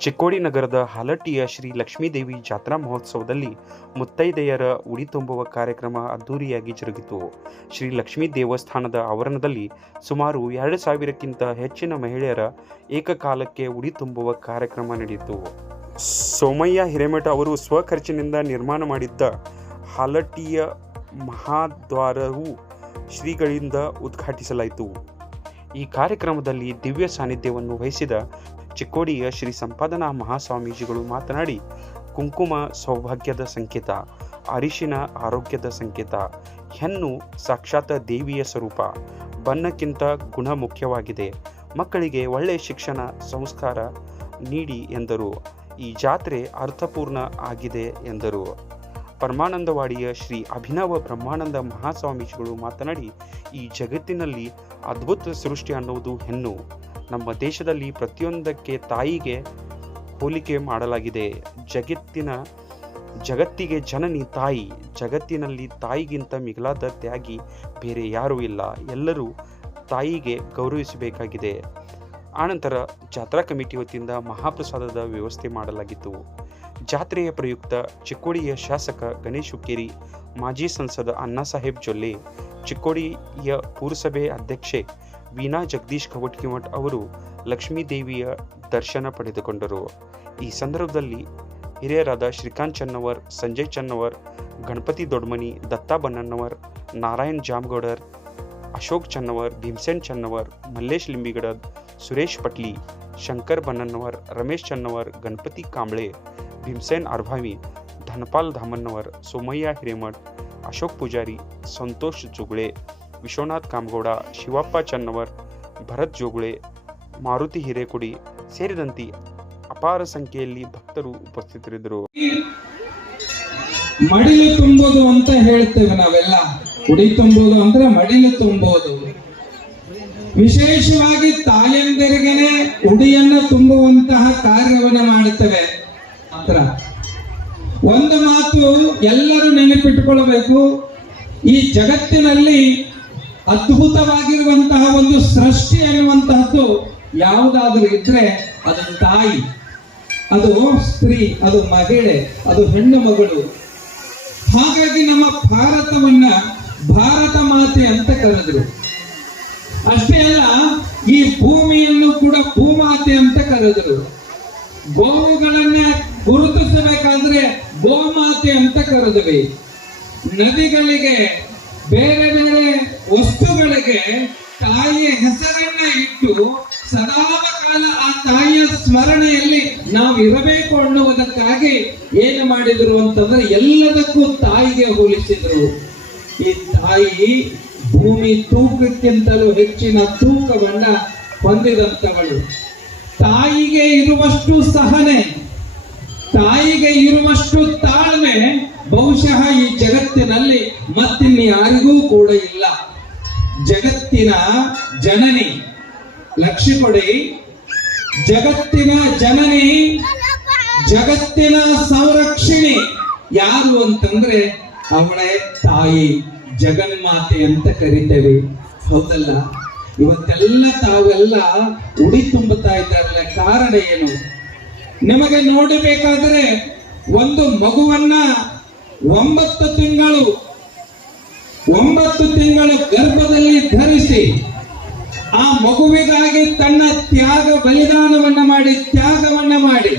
ಚಿಕ್ಕೋಡಿ ನಗರದ ಹಾಲಟ್ಟಿಯ ಶ್ರೀ ಲಕ್ಷ್ಮೀದೇವಿ ಜಾತ್ರಾ ಮಹೋತ್ಸವದಲ್ಲಿ ಮುತ್ತೈದೆಯರ ಉಡಿ ತುಂಬುವ ಕಾರ್ಯಕ್ರಮ ಅದ್ದೂರಿಯಾಗಿ ಜರುಗಿತು. ಶ್ರೀ ಲಕ್ಷ್ಮೀ ದೇವಸ್ಥಾನದ ಆವರಣದಲ್ಲಿ ಸುಮಾರು ಎರಡು ಸಾವಿರಕ್ಕಿಂತ ಹೆಚ್ಚಿನ ಮಹಿಳೆಯರ ಏಕಕಾಲಕ್ಕೆ ಉಡಿ ತುಂಬುವ ಕಾರ್ಯಕ್ರಮ ನಡೆಯಿತು. ಸೋಮಯ್ಯ ಹಿರೇಮಠ ಅವರು ಸ್ವಖರ್ಚಿನಿಂದ ನಿರ್ಮಾಣ ಮಾಡಿದ್ದ ಹಾಲಟ್ಟಿಯ ಮಹಾದ್ವಾರವು ಶ್ರೀಗಳಿಂದ ಉದ್ಘಾಟಿಸಲಾಯಿತು. ಈ ಕಾರ್ಯಕ್ರಮದಲ್ಲಿ ದಿವ್ಯ ಸಾನ್ನಿಧ್ಯವನ್ನು ವಹಿಸಿದ ಚಿಕ್ಕೋಡಿಯ ಶ್ರೀ ಸಂಪಾದನಾ ಮಹಾಸ್ವಾಮೀಜಿಗಳು ಮಾತನಾಡಿ, ಕುಂಕುಮ ಸೌಭಾಗ್ಯದ ಸಂಕೇತ, ಅರಿಶಿನ ಆರೋಗ್ಯದ ಸಂಕೇತ, ಹೆಣ್ಣು ಸಾಕ್ಷಾತ್ ದೇವಿಯ ಸ್ವರೂಪ, ಬಣ್ಣಕ್ಕಿಂತ ಗುಣ ಮುಖ್ಯವಾಗಿದೆ, ಮಕ್ಕಳಿಗೆ ಒಳ್ಳೆಯ ಶಿಕ್ಷಣ, ಸಂಸ್ಕಾರ ನೀಡಿ ಎಂದರು. ಈ ಜಾತ್ರೆ ಅರ್ಥಪೂರ್ಣ ಆಗಿದೆ ಎಂದರು. ಪರಮಾನಂದವಾಡಿಯ ಶ್ರೀ ಅಭಿನವ ಬ್ರಹ್ಮಾನಂದ ಮಹಾಸ್ವಾಮೀಜಿಗಳು ಮಾತನಾಡಿ, ಈ ಜಗತ್ತಿನಲ್ಲಿ ಅದ್ಭುತ ಸೃಷ್ಟಿ ಅನ್ನುವುದು ಹೆಣ್ಣು. ನಮ್ಮ ದೇಶದಲ್ಲಿ ಪ್ರತಿಯೊಂದಕ್ಕೆ ತಾಯಿಗೆ ಹೋಲಿಕೆ ಮಾಡಲಾಗಿದೆ. ಜಗತ್ತಿನ, ಜಗತ್ತಿಗೆ ಜನನಿ ತಾಯಿ, ಜಗತ್ತಿನಲ್ಲಿ ತಾಯಿಗಿಂತ ಮಿಗಿಲಾದ ತ್ಯಾಗಿ ಬೇರೆ ಯಾರೂ ಇಲ್ಲ. ಎಲ್ಲರೂ ತಾಯಿಗೆ ಗೌರವಿಸಬೇಕಾಗಿದೆ. ಆನಂತರ ಜಾತ್ರಾ ಕಮಿಟಿ ವತಿಯಿಂದ ಮಹಾಪ್ರಸಾದದ ವ್ಯವಸ್ಥೆ ಮಾಡಲಾಗಿತ್ತು. ಜಾತ್ರೆಯ ಪ್ರಯುಕ್ತ ಚಿಕ್ಕೋಡಿಯ ಶಾಸಕ ಗಣೇಶ್ ಹುಕ್ಕೇರಿ, ಮಾಜಿ ಸಂಸದ ಅಣ್ಣಾಸಾಹೇಬ್ ಜೊಲ್ಲೆ, ಚಿಕ್ಕೋಡಿಯ ಪುರಸಭೆ ಅಧ್ಯಕ್ಷೆ ವೀಣಾ ಜಗದೀಶ್ ಕವಟ್ಕಿಮಠ್ ಅವರು ಲಕ್ಷ್ಮೀದೇವಿಯ ದರ್ಶನ ಪಡೆದುಕೊಂಡರು ಈ ಸಂದರ್ಭದಲ್ಲಿ ಹಿರಿಯರಾದ ಶ್ರೀಕಾಂತ್ ಚನ್ನವರ್ ಸಂಜಯ್ ಚನ್ನವರ್ ಗಣಪತಿ ದೊಡ್ಮನಿ ದತ್ತಾ ಬನ್ನಣ್ಣವರ್ ನಾರಾಯಣ್ ಜಾಮ್ಗೌಡರ್ ಅಶೋಕ್ ಚನ್ನವರ್ ಭೀಮಸೇನ್ ಚನ್ನವರ್ ಮಲ್ಲೇಶ್ ಲಿಂಬಿಗಡದ್ ಸುರೇಶ್ ಪಟ್ಲಿ ಶಂಕರ್ ಬನ್ನಣ್ಣವರ್ ರಮೇಶ್ ಚನ್ನವರ್ ಗಣಪತಿ ಕಾಂಬ್ಳೆ ಭೀಮಸೇನ್ ಅರ್ಭಾವಿ ಧನಪಾಲ್ ಧಾಮಣ್ಣವರ್ ಸೋಮಯ್ಯ ಹಿರೇಮಠ್ ಅಶೋಕ್ ಪೂಜಾರಿ ಸಂತೋಷ್ ಜುಗುಳೆ ವಿಶ್ವನಾಥ್ ಕಾಮಗೌಡ ಶಿವಪ್ಪ ಚನ್ನವರ್, ಭರತ್ ಜೋಗುಳೆ, ಮಾರುತಿ ಹಿರೇಕುಡಿ ಸೇರಿದಂತೆ ಅಪಾರ ಸಂಖ್ಯೆಯಲ್ಲಿ ಭಕ್ತರು ಉಪಸ್ಥಿತರಿದ್ದರು. ಮಡಿಲು ತುಂಬೋದು ಅಂತ ಹೇಳ್ತೇವೆ ನಾವೆಲ್ಲ. ಉಡಿ ತುಂಬೋದು ಅಂದ್ರೆ ಮಡಿಲು ತುಂಬೋದು. ವಿಶೇಷವಾಗಿ ತಾಯಂದಿರಿಗೆ ಉಡಿಯನ್ನ ತುಂಬುವಂತಹ ಕಾರ್ಯವನ್ನ ಮಾಡುತ್ತೇವೆ. ಒಂದು ಮಾತು ಎಲ್ಲರೂ ನೆನಪಿಟ್ಟುಕೊಳ್ಳಬೇಕು ಈ ಜಗತ್ತಿನಲ್ಲಿ ಅದ್ಭುತವಾಗಿರುವಂತಹ ಒಂದು ಸೃಷ್ಟಿ ಅನ್ನುವಂತಹದ್ದು ಯಾವುದಾದ್ರೂ ಇದ್ರೆ ಅದು ತಾಯಿ, ಅದು ಸ್ತ್ರೀ, ಅದು ಮಹಿಳೆ, ಅದು ಹೆಣ್ಣು ಮಗಳು. ಹಾಗಾಗಿ ನಮ್ಮ ಭಾರತವನ್ನ ಭಾರತ ಮಾತೆ ಅಂತ ಕರೆದ್ರು. ಅಷ್ಟೇ ಅಲ್ಲ, ಈ ಭೂಮಿಯನ್ನು ಕೂಡ ಭೂಮಾತೆ ಅಂತ ಕರೆದ್ರು. ಗೋವುಗಳನ್ನ ಗುರುತಿಸಬೇಕಾದ್ರೆ ಗೋಮಾತೆ ಅಂತ ಕರೆದ್ವಿ. ನದಿಗಳಿಗೆ ಬೇರೆ ಬೇರೆ ವಸ್ತುಗಳಿಗೆ ತಾಯಿಯ ಹೆಸರನ್ನ ಇಟ್ಟು ಸದಾಕಾಲ ಆ ತಾಯಿಯ ಸ್ಮರಣೆಯಲ್ಲಿ ನಾವು ಇರಬೇಕು ಅನ್ನುವುದಕ್ಕಾಗಿ ಏನು ಮಾಡಿದ್ರು ಅಂತಂದ್ರೆ ಎಲ್ಲದಕ್ಕೂ ತಾಯಿಗೆ ಹೋಲಿಸಿದ್ರು. ಈ ತಾಯಿ ಭೂಮಿ ತೂಕಕ್ಕಿಂತಲೂ ಹೆಚ್ಚಿನ ತೂಕವನ್ನ ಹೊಂದಿದಂಥವಳು. ತಾಯಿಗೆ ಇರುವಷ್ಟು ಸಹನೆ, ತಾಯಿಗೆ ಇರುವಷ್ಟು ತಾಳ್ಮೆ ಬಹುಶಃ ಈ ಜಗತ್ತಿನಲ್ಲಿ ಮತ್ತಿನ್ಯಾರಿಗೂ ಕೂಡ ಇಲ್ಲ. ಜಗತ್ತಿನ ಜನನಿ ಲಕ್ಷ್ಮಿ ಕೊಡಿ ಜಗತ್ತಿನ ಜನನಿ, ಜಗತ್ತಿನ ಸಂರಕ್ಷಣೆ ಯಾರು ಅಂತಂದ್ರೆ ಅವಳೇ ತಾಯಿ ಜಗನ್ಮಾತೆ ಅಂತ ಕರಿತೇವೆ. ಹೌದಲ್ಲ? ಇವತ್ತೆಲ್ಲ ತಾವೆಲ್ಲ ಉಡಿ ತುಂಬುತ್ತಾ ಇದ್ದಾರಲ್ಲ, ಕಾರಣ ಏನು? ನಿಮಗೆ ನೋಡಬೇಕಾದ್ರೆ ಒಂದು ಮಗುವನ್ನ ಒಂಬತ್ತು ತಿಂಗಳು ಒಂಬತ್ತು ತಿಂಗಳ ಗರ್ಭದಲ್ಲಿ ಧರಿಸಿ ಆ ಮಗುವಿಗಾಗಿ ತನ್ನ ತ್ಯಾಗ ಬಲಿದಾನವನ್ನ ಮಾಡಿ, ತ್ಯಾಗವನ್ನ ಮಾಡಿ,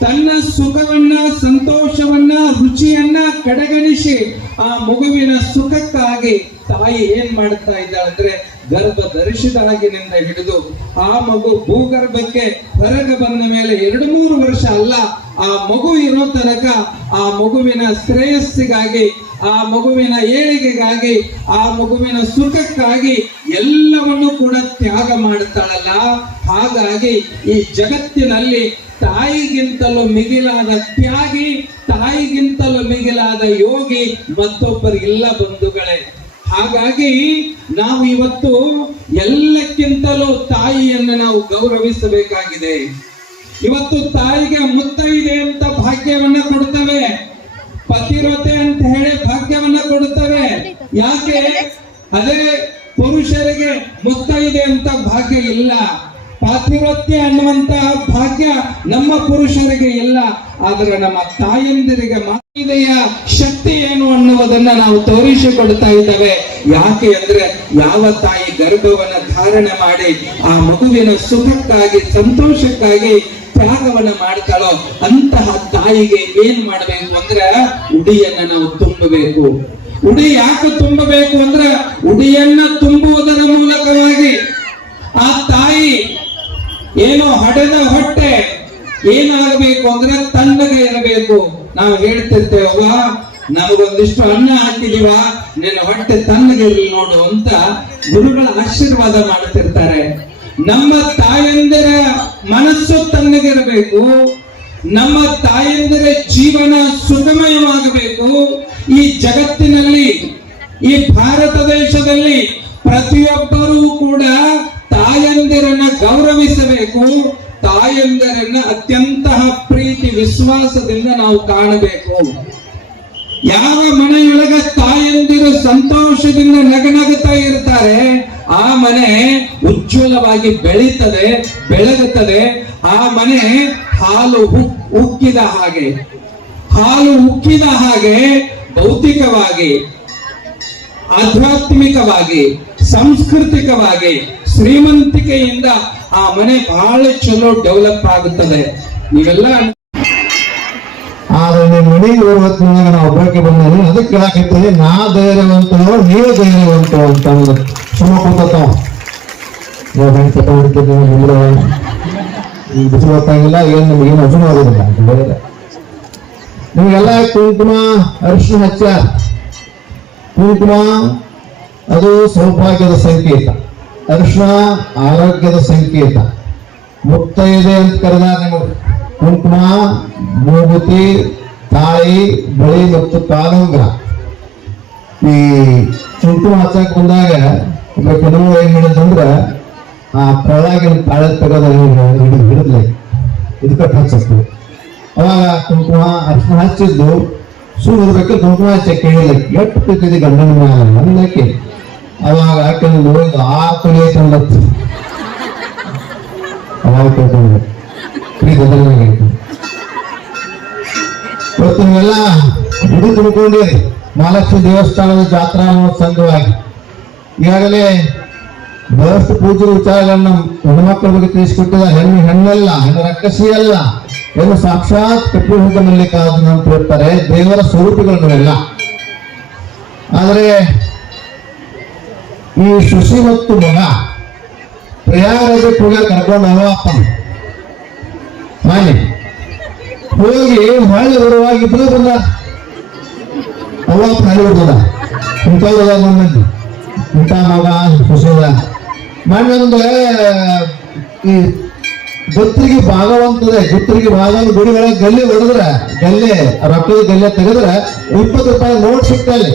ತನ್ನ ಸುಖವನ್ನ, ಸಂತೋಷವನ್ನ, ರುಚಿಯನ್ನ ಕಡೆಗಣಿಸಿ ಆ ಮಗುವಿನ ಸುಖಕ್ಕಾಗಿ ತಾಯಿ ಏನ್ ಮಾಡ್ತಾ ಇದ್ದಾಳೆ ಅಂದ್ರೆ ಗರ್ಭ ಧರಿಸಿದಾಗಿನಿಂದ ಹಿಡಿದು ಆ ಮಗು ಭೂಗರ್ಭಕ್ಕೆ ಹೊರಗೆ ಬಂದ ಮೇಲೆ ಎರಡು ಮೂರು ವರ್ಷ ಅಲ್ಲ, ಆ ಮಗು ಇರೋ ತನಕ ಆ ಮಗುವಿನ ಶ್ರೇಯಸ್ಸಿಗಾಗಿ ಆ ಮಗುವಿನ ಏಳಿಗೆಗಾಗಿ, ಆ ಮಗುವಿನ ಸುಖಕ್ಕಾಗಿ ಎಲ್ಲವನ್ನು ಕೂಡ ತ್ಯಾಗ ಮಾಡುತ್ತಾಳಲ್ಲ ಹಾಗಾಗಿ ಈ ಜಗತ್ತಿನಲ್ಲಿ ತಾಯಿಗಿಂತಲೂ ಮಿಗಿಲಾದ ತ್ಯಾಗಿ, ತಾಯಿಗಿಂತಲೂ ಮಿಗಿಲಾದ ಯೋಗಿ ಮತ್ತೊಬ್ಬರು ಇಲ್ಲ ಬಂಧುಗಳೇ. ಹಾಗಾಗಿ ನಾವು ಇವತ್ತು ಎಲ್ಲಕ್ಕಿಂತಲೂ ತಾಯಿಯನ್ನು ನಾವು ಗೌರವಿಸಬೇಕಾಗಿದೆ. ಇವತ್ತು ತಾಯಿಗೆ ಮುತ್ತೈದೆ ಅಂತ ಭಾಗ್ಯವನ್ನ ಕೊಡ್ತವೆ. ಪತಿವ್ರತೆ ಅಂತ ಹೇಳಿ ಭಾಗ್ಯವನ್ನ ಕೊಡುತ್ತವೆ. ಯಾಕೆ? ಅದೇ ಪುರುಷರಿಗೆ ಮುಕ್ತ ಇದೆ ಅಂತ ಭಾಗ್ಯ ಇಲ್ಲ. ಪಾತಿವ್ರತ್ಯ ಅನ್ನುವಂತಹ ಭಾಗ್ಯ ನಮ್ಮ ಪುರುಷರಿಗೆ ಇಲ್ಲ. ಆದ್ರೆ ನಮ್ಮ ತಾಯಂದಿರಿಗೆ ಮಾತಿದೆಯ ಶಕ್ತಿ ಏನು ಅನ್ನುವುದನ್ನ ನಾವು ತೋರಿಸಿಕೊಡ್ತಾ ಇದ್ದೇವೆ. ಯಾಕೆ ಅಂದ್ರೆ ಯಾವ ತಾಯಿ ಗರ್ಭವನ್ನ ಧಾರಣೆ ಮಾಡಿ ಆ ಮಗುವಿನ ಸುಖಕ್ಕಾಗಿ, ಸಂತೋಷಕ್ಕಾಗಿ ತ್ಯಾಗವನ್ನ ಮಾಡ್ತಾಳೋ ಅಂತಹ ತಾಯಿಗೆ ಏನ್ ಮಾಡ್ಬೇಕು ಅಂದ್ರೆ ಉಡಿಯನ್ನ ನಾವು ತುಂಬಬೇಕು. ಉಡಿ ಯಾಕೆ ತುಂಬಬೇಕು ಅಂದ್ರೆ ಉಡಿಯನ್ನ ತುಂಬುವುದರ ಮೂಲಕವಾಗಿ ಆ ತಾಯಿ ಏನೋ ಹಡೆದ ಹೊಟ್ಟೆ ಏನಾಗಬೇಕು ಅಂದ್ರೆ ತಣ್ಣಗೆ ಇರಬೇಕು. ನಾವು ಹೇಳ್ತಿರ್ತೇವ ನಮಗೊಂದಿಷ್ಟು ಅನ್ನ ಹಾಕಿದೀವ, ನಿನ್ನ ಹೊಟ್ಟೆ ತಣ್ಣಗಿರ್ಲಿ ನೋಡು ಅಂತ ಗುರುಗಳ ಆಶೀರ್ವಾದ ಮಾಡ್ತಿರ್ತಾರೆ. ನಮ್ಮ ತಾಯಂದಿರ ಮನಸ್ಸು ತಣ್ಣಗಿರಬೇಕು ನಮ್ಮ ತಾಯಂದಿರ ಜೀವನ ಸುಗಮಯವಾಗಬೇಕು. ಈ ಜಗತ್ತಿನಲ್ಲಿ, ಈ ಭಾರತ ದೇಶದಲ್ಲಿ ಪ್ರತಿಯೊಬ್ಬರೂ ಕೂಡ ತಾಯಂದಿರನ್ನ ಗೌರವಿಸಬೇಕು. ತಾಯಂದಿರನ್ನ ಅತ್ಯಂತ ಪ್ರೀತಿ, ವಿಶ್ವಾಸದಿಂದ ನಾವು ಕಾಣಬೇಕು. ಯಾವ ಮನೆಯೊಳಗ ತಾಯಂದಿರು ಸಂತೋಷದಿಂದ ನಗನಗುತ್ತಾ ಇರ್ತಾರೆ ಆ ಮನೆ ಉಜ್ವಲವಾಗಿ ಬೆಳೀತದೆ, ಬೆಳಗುತ್ತದೆ. ಆ ಮನೆ ಹಾಲು ಉಕ್ಕಿದ ಹಾಗೆ. ಹಾಲು ಉಕ್ಕಿದ ಹಾಗೆ ಭೌತಿಕವಾಗಿ, ಆಧ್ಯಾತ್ಮಿಕವಾಗಿ, ಸಾಂಸ್ಕೃತಿಕವಾಗಿ, ಶ್ರೀಮಂತಿಕೆಯಿಂದ ಆ ಮನೆ ಬಹಳ ಚಲೋ ಡೆವಲಪ್ ಆಗುತ್ತದೆ. ನೀವೆಲ್ಲ ಆದ್ರೆ ನಿಮ್ಮ ಮನೆಗೆ ಹೊತ್ತಿನಾಗ ನಾವು ಒಬ್ಬಕ್ಕೆ ಬಂದ್ರೆ ಅದಕ್ಕೆ ಕೇಳಾಕತ್ತೀನಿ ನಾ ಧೈರ್ಯವಂತ ನೀವು ಧೈರ್ಯವಂತ ಅಂತ ಸುಮ್ಮ ಕೂತಾವ ನಾವು ಹೆಂಗ್ ನಿಮ್ಗೆ ಈಗ ಬಿಸಿಲು ಗೊತ್ತಾಗಿಲ್ಲ ಏನು ನಿಮ್ಗೆ ಏನು ಅರ್ಜುನ ಆಗೋದಿಲ್ಲ ನಿಮಗೆಲ್ಲ ಕುಂಕುಮ ಅರಿಶಿನ ಹಚ್ಚ. ಕುಂಕುಮ, ಅದು ಸೌಭಾಗ್ಯದ ಸಂಕೇತ. ಅರಿಶಿನ ಆರೋಗ್ಯದ ಸಂಕೇತ. ಇದೆ ಅಂತ ಕರೆದಾಗ ನಿಮಗೆ. ಕುಂಕುಮ ಮೂಗುತಿ ತಾಯಿ, ಬಳಿ ಮತ್ತು ಕಾಲುಂಗ್ರ. ಈ ಕುಂಕುಮ ಹಚ್ಚಕ್ಕೆ ಬಂದಾಗ ಒಬ್ಬ ಕೆಲವು ಏನ್ ಮಾಡಿದಂದ್ರ ಆ ಪ್ರಳಾಗಿನ ತಾಳ ತೆಗೆದ ಹಿಡಿದು ಹಿಡಿದ್ಲೆ. ಇದಕ್ಕೆ ಹಚ್ಚಿಸ್ತು ಅವಾಗ ಕುಂಕುಮ ಅರ್ಶನ ಹಚ್ಚಿದ್ದು ಸುರಿದ್ಬೇಕು ಕುಂಕುಮ ಹಚ್ಚ ಕೇಳಿಲ್ಲ. ಎಷ್ಟು ಬಿದ್ದಿದೆ ಗಂಡನ ಮೇಲೆ ಅಂದಕ್ಕೆ ಅವಾಗ ಆಕೆಂದು ಆ ಕಡೆ ತಂದತ್ತು ಅವಾಗ ಕೇಳ್ಕೊಂಡ್ರು ಇವತ್ತು ಗುಡಿ ತುಂಬಿಕೊಂಡಿರಿ. ಮಹಾಲಕ್ಷ್ಮಿ ದೇವಸ್ಥಾನದ ಜಾತ್ರಾ ಮಹೋತ್ಸವ ಅಂಗವಾಗಿ ಈಗಾಗಲೇ ಬಹಳಷ್ಟು ಪೂಜೆ ವಿಚಾರಗಳನ್ನ ಮಕ್ಕಳ ಬಗ್ಗೆ ತಿಳಿಸಿಕೊಟ್ಟಿದ್ದಾರೆ ಹೆಣ್ಣು ಹೆಣ್ಣಲ್ಲ, ಹೆಣ್ಣು ರಕ್ಕಸಿ ಅಲ್ಲ ಎಂದು ಸಾಕ್ಷಾತ್ ಕಪಿಹುಗ ಮಲ್ಲಿಕಾರ್ಜುನ ಅಂತ ಹೇಳ್ತಾರೆ. ದೇವರ ಸ್ವರೂಪಗಳನ್ನು ನಾವೆಲ್ಲ ಆದರೆ ಈ ಶುಶಿ ಮತ್ತು ಮಗ ಪ್ರಯಾಗರಾಜ ಪೂಜೆ ಕರ್ಕೊಂಡು ನಾವು ಅಪ್ಪನ ಹೋಗಿ ಹೊಳ್ಳಿ ಬರುವಾಗ ಇಬ್ಬರು ಬಂದ. ಅವ ಹಳ್ಳಿ ಬಿಡ್ತದ ಇಂಥವ್ರದ ಮಂದಿ ಇಂಥ ಮಗ ಸುಶೀಲ ಮಣ್ಣೊಂದು ಈ ಗುತ್ತಿಗೆ ಭಾಗವಂತದೆ. ಗುತ್ತಿಗೆ ಭಾಗ ಗುಡಿಗಳ ಗಲ್ಲಿ ಹೊಡೆದ್ರ ಗಲ್ಲಿ, ರೊಕ್ಕದ ಗಲ್ಲೆ ತೆಗೆದ್ರ ಇಪ್ಪತ್ತು ರೂಪಾಯಿ ನೋಟ್ ಸಿಗ್ತಲ್ಲಿ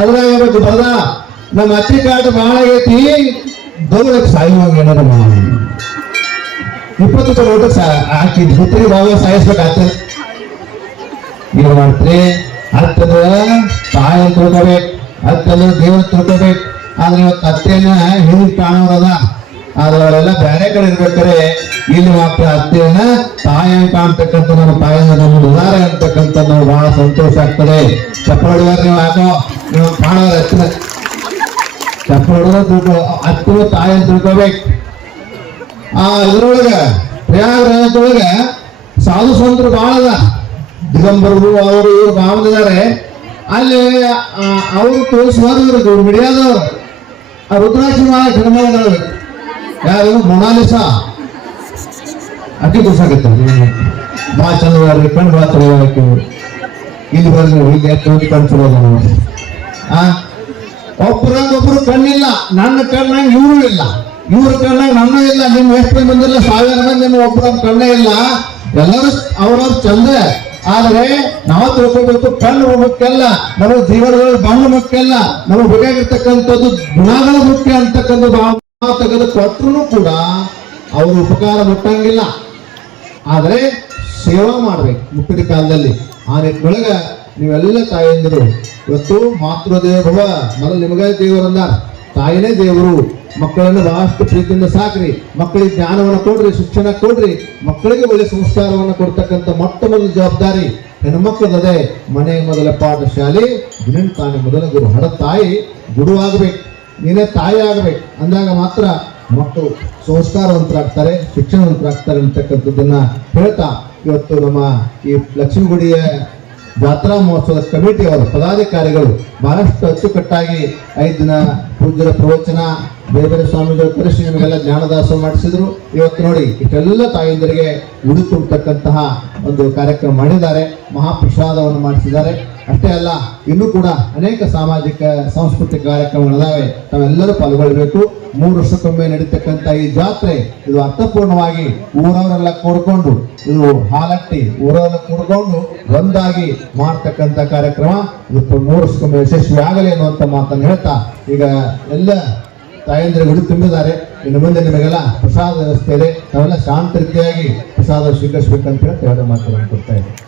ಅದ್ರಾಗ ಹೇಳ್ಬೇಕು ಬರದ? ನಮ್ಮ ಅತ್ತಿ ಕಾಟ ಬಹಳ ಐತಿ ದೌಡಕ್ಕೆ ಸಾಯುವಾಗ ಏನಾರ ಮಾಡಿ. ಇಪ್ಪತ್ತು ರೂಪಾಯಿ ನೋಟಕ್ಕೆ ಹಾಕಿ, ಗುತ್ತಿಗೆ ಭಾಗ ಸಾಯಿಸ್ಬೇಕಾಗ್ತದೆ ಏನ್ ಮಾಡ್ತೀರಿ? ಹತ್ತದ ತಾಯಿ ತಿಳ್ಕೊಬೇಕು, ಹತ್ತದ ದೇವ್ರ ತಿಳ್ಕೊಬೇಕು ಆದ್ರೆ ಇವತ್ತು ಅತ್ತೆನ ಹಿಂದೆ ಕಾಣೋರದ ಆದ್ರೆ ಅವರೆಲ್ಲ ಬೇರೆ ಕಡೆ ಇರ್ಬೇಕಾರೆ ಇಲ್ಲಿ ಮಾತ್ರ ಅತ್ತೆಯನ್ನ ತಾಯಿ ಅಂತ ಕಾಣ್ತಕ್ಕಂಥ ನಮ್ಮ ತಾಯಿಯ ನಮ್ಮ ಉದಾರ ಅಂತಕ್ಕಂಥ ನಾವು ಬಹಳ ಸಂತೋಷ ಆಗ್ತದೆ. ಚಪ್ಪಲ್ ಹೊಡೆಯೋರು ನೀವು ಯಾಕೋ? ನೀವು ಕಾಣೋದ ಹತ್ತಿರ ಚಪ್ಪಲ್ ಹೊಡೆದ್ರೆ ತಿಳ್ಕೊ ಹತ್ತಿರ ತಾಯಿ ಅಂತ ತಿಳ್ಕೊಬೇಕು. ಆ, ಇದ್ರೊಳಗ, ಪ್ರಯಾಗರಾಜದೊಳಗ ಸಾಧು ಸಂತರು ಬಹಳ ಅದ. ದಿಗಂಬರರು ಅವರು ಇವರು ಭಾವನಿದ್ದಾರೆ ಅಲ್ಲಿ ಅವ್ರು ಅವರು ಇವ್ರು ಆ ರುದ್ರಾಕ್ಷಿ ಕಡಿಮೆ ಯಾರು ಮೊನಾಲಿಸಾ ಅತಿ ತೋರ್ಸಾಕತ್ತೆ ಭಾಳ ಚಂದ ಅದಾರ್ರಿ, ಕಣ್ಣು ಭಾಳ ಚಲೋ ಇಲ್ಲಿ ಎತ್ತು ಹೋಗಿ ಕಣ್ಣು ಚಲೋ ಅದ ಆ? ಒಬ್ಬರಂಗೊಬ್ರು ಕಣ್ಣಿಲ್ಲ ನನ್ನ ಕಣ್ಣಾಗ ಇವರು ಇಲ್ಲ. ಇವ್ರ ಕಣ್ಣಾಗ ನನ್ನ ಇಲ್ಲ. ನಿಮ್ಮ ಎಷ್ಟು ಬಂದಿಲ್ಲ? ಸಾವಿರ ಮಂದಿ ನಿಮ್ಮ ಒಬ್ಬರ ಕಣ್ಣೇ ಇಲ್ಲ. ಎಲ್ಲರೂ ಅವ್ರವ್ರ ಚಂದ. ಆದ್ರೆ ನಾವು ತಿಳ್ಕೊಬೇಕು ಕಣ್ಣು ಮುಖ್ಯಲ್ಲ, ನಮ್ಮ ಜೀವನಗಳು ಬಣ್ಣ ಮುಖ್ಯಲ್ಲ, ನಮಗೆ ಬೇಕಾಗಿರ್ತಕ್ಕಂಥದ್ದು ಗುಣಗಳ ಮುಖ್ಯ ಅಂತಕ್ಕಂಥ ಭಾವ ತೆಗೆದು ಕೊಟ್ಟರು ಕೂಡ ಅವರು ಉಪಕಾರ ಮುಟ್ಟಂಗಿಲ್ಲ. ಆದರೆ ಸೇವಾ ಮಾಡ್ಬೇಕು ಮುಟ್ಟಿದ ಕಾಲದಲ್ಲಿ. ಆ ನಿಟ್ಟಿನೊಳಗ ನೀವೆಲ್ಲ ತಾಯಂದಿರು, ಇವತ್ತು ಮಾತೃದೇವ ಭವ, ಮೊದಲು ನಿಮಗ ದೇವರಂದಾರ ತಾಯಿನೇ ದೇವರು. ಮಕ್ಕಳನ್ನು ಬಹಳಷ್ಟು ಪ್ರೀತಿಯಿಂದ ಸಾಕ್ರಿ. ಮಕ್ಕಳಿಗೆ ಜ್ಞಾನವನ್ನು ಕೊಡ್ರಿ, ಶಿಕ್ಷಣ ಕೊಡ್ರಿ. ಮಕ್ಕಳಿಗೆ ಒಳ್ಳೆ ಸಂಸ್ಕಾರವನ್ನು ಕೊಡ್ತಕ್ಕಂಥ ಮೊಟ್ಟ ಮೊದಲ ಜವಾಬ್ದಾರಿ. ಹೆಣ್ಮಕ್ಳದೇ ಮನೆ ಮೊದಲ ಪಾಠಶಾಲೆ ಗುಣಿನ ತಾನೆ ಮೊದಲ ಗುರು. ಹಡ ತಾಯಿ, ಗುರು ಆಗ್ಬೇಕು. ನೀನೇ ತಾಯಿ ಆಗಬೇಕು. ಅಂದಾಗ ಮಾತ್ರ ಮಕ್ಕಳು ಸಂಸ್ಕಾರವಂತರಾಗ್ತಾರೆ, ಶಿಕ್ಷಣವಂತರಾಗ್ತಾರೆ ಅಂತಕ್ಕಂಥದ್ದನ್ನ ಹೇಳ್ತಾ ಇವತ್ತು ನಮ್ಮ ಈ ಲಕ್ಷ್ಮೀಗುಡಿಯ ಜಾತ್ರಾ ಮಹೋತ್ಸವದ ಕಮಿಟಿಯವರು ಪದಾಧಿಕಾರಿಗಳು ಬಹಳಷ್ಟು ಅಚ್ಚುಕಟ್ಟಾಗಿ ಐದು ದಿನ ಪೂಜ್ಯರ ಪ್ರವಚನ ಬೇರೆ ಬೇರೆ ಸ್ವಾಮಿಗಳು ಕರೆಸಿ ನಮಗೆಲ್ಲ ಜ್ಞಾನದಾಸ ಮಾಡಿಸಿದ್ರು. ಇವತ್ತು ನೋಡಿ, ಇಷ್ಟೆಲ್ಲ ತಾಯಂದಿರಿಗೆ ಉಡಿ ತುಂಬತಕ್ಕಂತಹ ಒಂದು ಕಾರ್ಯಕ್ರಮ ಮಾಡಿದ್ದಾರೆ. ಮಹಾಪ್ರಸಾದವನ್ನು ಮಾಡಿಸಿದ್ದಾರೆ. ಅಷ್ಟೇ ಅಲ್ಲ, ಇನ್ನೂ ಕೂಡ ಅನೇಕ ಸಾಮಾಜಿಕ, ಸಾಂಸ್ಕೃತಿಕ ಕಾರ್ಯಕ್ರಮಗಳಿದಾವೆ. ತಾವೆಲ್ಲರೂ ಪಾಲ್ಗೊಳ್ಬೇಕು ಮೂರು ವರ್ಷಕ್ಕೊಮ್ಮೆ ನಡೀತಕ್ಕಂಥ ಈ ಜಾತ್ರೆ, ಇದು ಅರ್ಥಪೂರ್ಣವಾಗಿ ಊರವರೆಲ್ಲ ಕೂಡ್ಕೊಂಡು, ಇದು ಹಾಲಟ್ಟಿ ಊರವರೆಲ್ಲ ಕೂಡ್ಕೊಂಡು ಒಂದಾಗಿ ಮಾಡ್ತಕ್ಕಂಥ ಕಾರ್ಯಕ್ರಮ. ಇದು ಮೂರು ವರ್ಷಕ್ಕೊಮ್ಮೆ ಯಶಸ್ವಿ ಆಗಲಿ ಅನ್ನುವಂಥ ಮಾತನ್ನು ಹೇಳ್ತಾ, ಈಗ ಎಲ್ಲ ತಾಯಂದಿರಿಗೆ ಉಡಿ ತುಂಬಿದ್ದಾರೆ. ಇನ್ನು ಮುಂದೆ ನಿಮಗೆಲ್ಲ ಪ್ರಸಾದ ವ್ಯವಸ್ಥೆ ಇದೆ. ನಾವೆಲ್ಲ ಶಾಂತ ರೀತಿಯಾಗಿ ಪ್ರಸಾದ ಸ್ವೀಕರಿಸಬೇಕಂತ ಹೇಳಿ ಎರಡು ಮಾತುಗಳನ್ನು ಕೊಡ್ತಾ ಇದ್ದೀನಿ.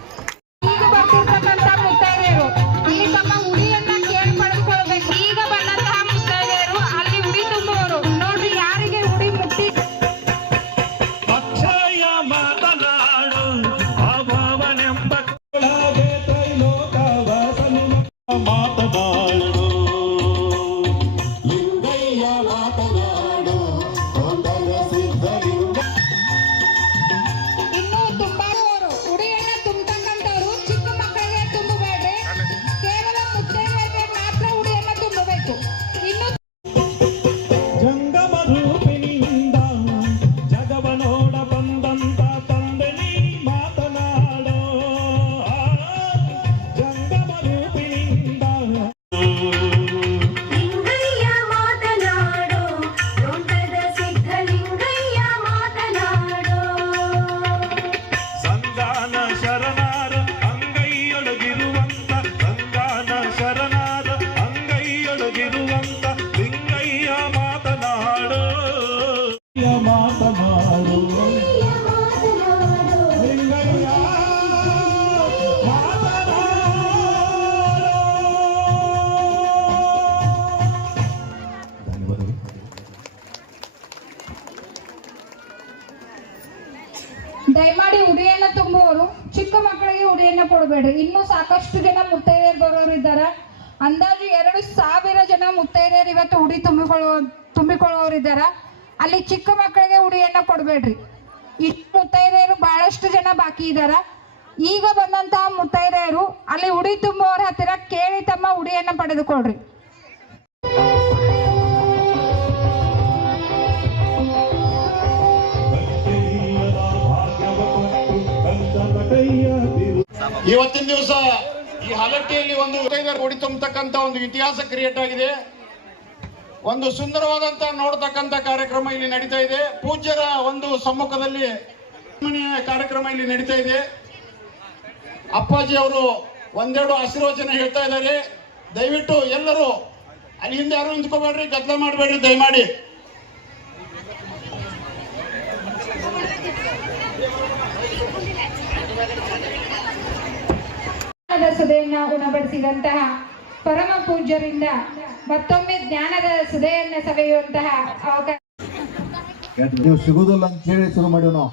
ಮುತ್ತೈದೆಯರು ಇವತ್ತು ಉಡಿ ತುಂಬಿಕೊಳ್ಳುವ ಇದ್ದಾರ? ಅಲ್ಲಿ ಚಿಕ್ಕ ಮಕ್ಕಳಿಗೆ ಉಡಿಯನ್ನ ಕೊಡಬೇಡ್ರಿ. ಇಷ್ಟು ಮುತ್ತೈದೆಯರು ಬಹಳಷ್ಟು ಜನ ಬಾಕಿ ಇದ್ದಾರ? ಈಗ ಬಂದಂತಹ ಮುತ್ತೈದೆಯರು ಅಲ್ಲಿ ಉಡಿ ತುಂಬುವವರ ಹತ್ತಿರ ಕೇಳಿ ತಮ್ಮ ಉಡಿಯನ್ನ ಪಡೆದುಕೊಳ್ರಿ. ಇವತ್ತಿನ ದಿವಸ ಈ ಹಲಟ್ಟಿಯಲ್ಲಿ ಒಂದು ಉಡಿ ತುಂಬತಕ್ಕಂತ ಒಂದು ಇತಿಹಾಸ ಕ್ರಿಯೇಟ್ ಆಗಿದೆ. ಒಂದು ಸುಂದರವಾದಂತ ನೋಡ್ತಕ್ಕಂತ ಕಾರ್ಯಕ್ರಮ ಇಲ್ಲಿ ನಡೀತಾ ಇದೆ. ಪೂಜ್ಯರ ಒಂದು ಸಮ್ಮುಖದಲ್ಲಿ ಕಾರ್ಯಕ್ರಮ ಇಲ್ಲಿ ನಡೀತಾ ಇದೆ. ಅಪ್ಪಾಜಿ ಅವರು ಒಂದೆರಡು ಆಶೀರ್ವಚನ ಹೇಳ್ತಾ ಇದ್ದಾರೆ. ದಯವಿಟ್ಟು ಎಲ್ಲರೂ ಅಲ್ಲಿ ಹಿಂದೆ ಯಾರು ನಿಂತ್ಕೋಬೇಡ್ರಿ, ಗದ್ದಲ ಮಾಡಬೇಡ್ರಿ, ದಯಮಾಡಿ. ಸಭೆಯನ್ನ ಉಣಬಡಿಸಿದಂತಹ ಪರಮ ಪೂಜ್ಯರಿಂದ ಮತ್ತೊಮ್ಮೆ ಜ್ಞಾನದ ಸುದೆಯನ್ನು ಸವೆಯುವಂತಹ ಅವಕಾಶ ನೀವು ಸಿಗುದಿಲ್ಲ ಅಂತ ಹೇಳಿ ಶುರು ಮಾಡಿವ್ ನಾವು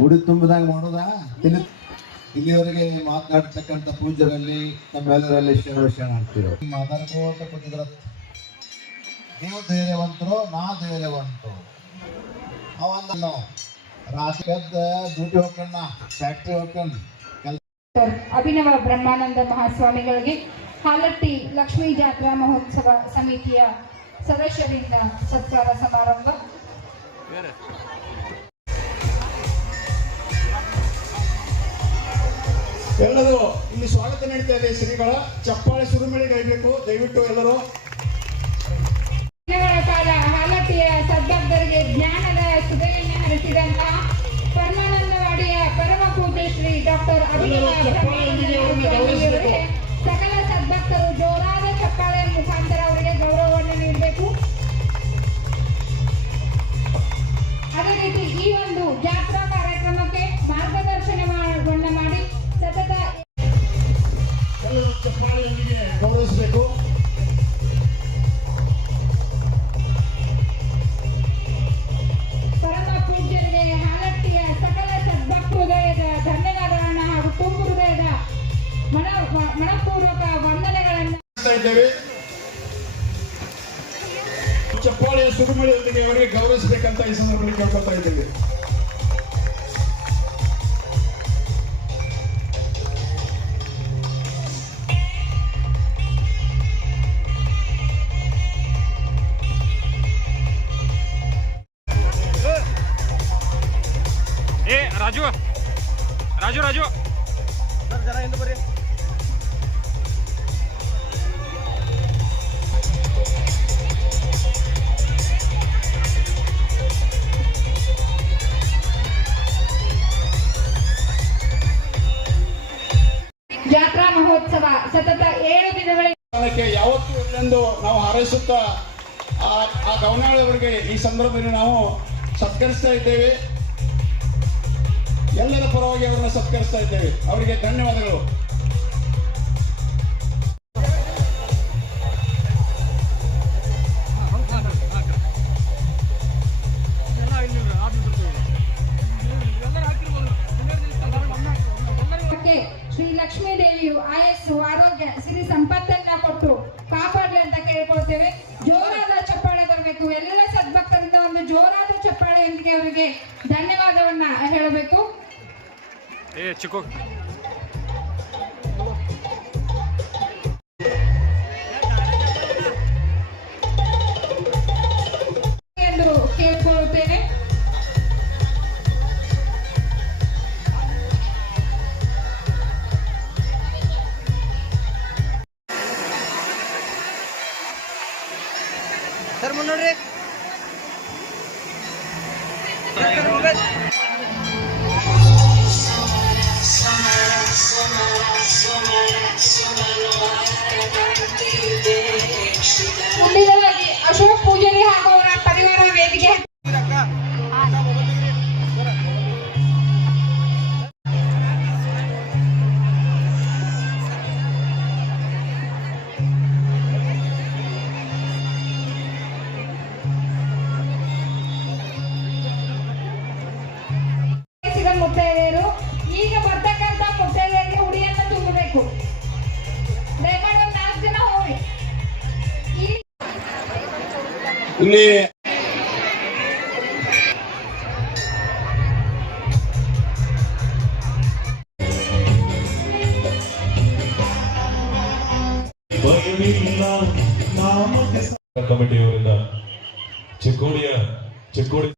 ಉಡಿ ತುಂಬಿದಾಗ ಮಾಡೋದಾ? ತಿಳಿ ಇಲ್ಲಿವರೆಗೆ ಮಾತನಾಡ್ತಕ್ಕಂಥ ಪೂಜರಲ್ಲಿ ನಮ್ಮೆಲ್ಲರಲ್ಲಿ ಶರಣ ನಿಮ್ಮ ಮಾತಾಡ್ಕೋತ ಕೂತಿದ್ರ ನೀವು ಧೈರ್ಯವಂತರು ನಾ ಧೈರ್ಯವಂತರು. ಅವಂದ ನಾವು ರಾತ್ರಿ ಡ್ಯೂಟಿ ಹೋಗ್ಕಣ್ಣ ಫ್ಯಾಕ್ಟ್ರಿ ಹೋಗ್ಕಣ್ಣ ಅಭಿನವ ಬ್ರಹ್ಮಾನಂದ ಮಹಾಸ್ವಾಮಿಗಳಿಗೆ ಹಾಲಟ್ಟಿ ಲಕ್ಷ್ಮೀ ಜಾತ್ರಾ ಮಹೋತ್ಸವ ಸಮಿತಿಯ ಸದಸ್ಯರಿಂದ ಸತ್ಕಾರ ಸಮಾರಂಭ. ಎಲ್ಲರೂ ಇಲ್ಲಿ ಸ್ವಾಗತ ನೀಡ್ತಾ ಇದೆ ಶ್ರೀಗಳ. ಚಪ್ಪಾಳೆ ಸುರುಮಳೆಗೈಬೇಕು ದಯವಿಟ್ಟು ಎಲ್ಲರೂ. ದಿನಗಳ ಕಾಲ ಹಾಲಟ್ಟಿಯ ಸದ್ಭಕ್ತರಿಗೆ ಜ್ಞಾನದ ಸುದೆಯನ್ನು ಹರಿಸಿದಂತಹ ಪರಮಾನಂದವಾಡಿಯ ಪರಮ ಪೂಜ್ಯ ಶ್ರೀ ಡಾಕ್ಟರ್ ಅಭಿನವ ರಾಜು. ರಾಜು ರಾಜು. ಜನ ಎಂದು ಬರ್ರಿ. ಜಾತ್ರಾ ಮಹೋತ್ಸವ ಸತತ ಏಳು ದಿನಗಳ ಕಾಲಕ್ಕೆ ಯಾವತ್ತೂ ನಾವು ಹಾರೈಸುತ್ತಾ ಆ ಗೌನಾಳವರಿಗೆ ಈ ಸಂದರ್ಭದಲ್ಲಿ ನಾವು ಸತ್ಕರಿಸ್ತಾ ಇದ್ದೇವೆ. ಎಲ್ಲರ ಪರವಾಗಿ ಅವರನ್ನು ಸತ್ಕರಿಸ್ತಾ ಇದ್ದೇವೆ. ಅವರಿಗೆ ಧನ್ಯವಾದಗಳು. ಕಮಿಟಿಯವರಿಂದ ಚಿಕ್ಕೋಡಿಯ ಚಿಕ್ಕೋಡಿ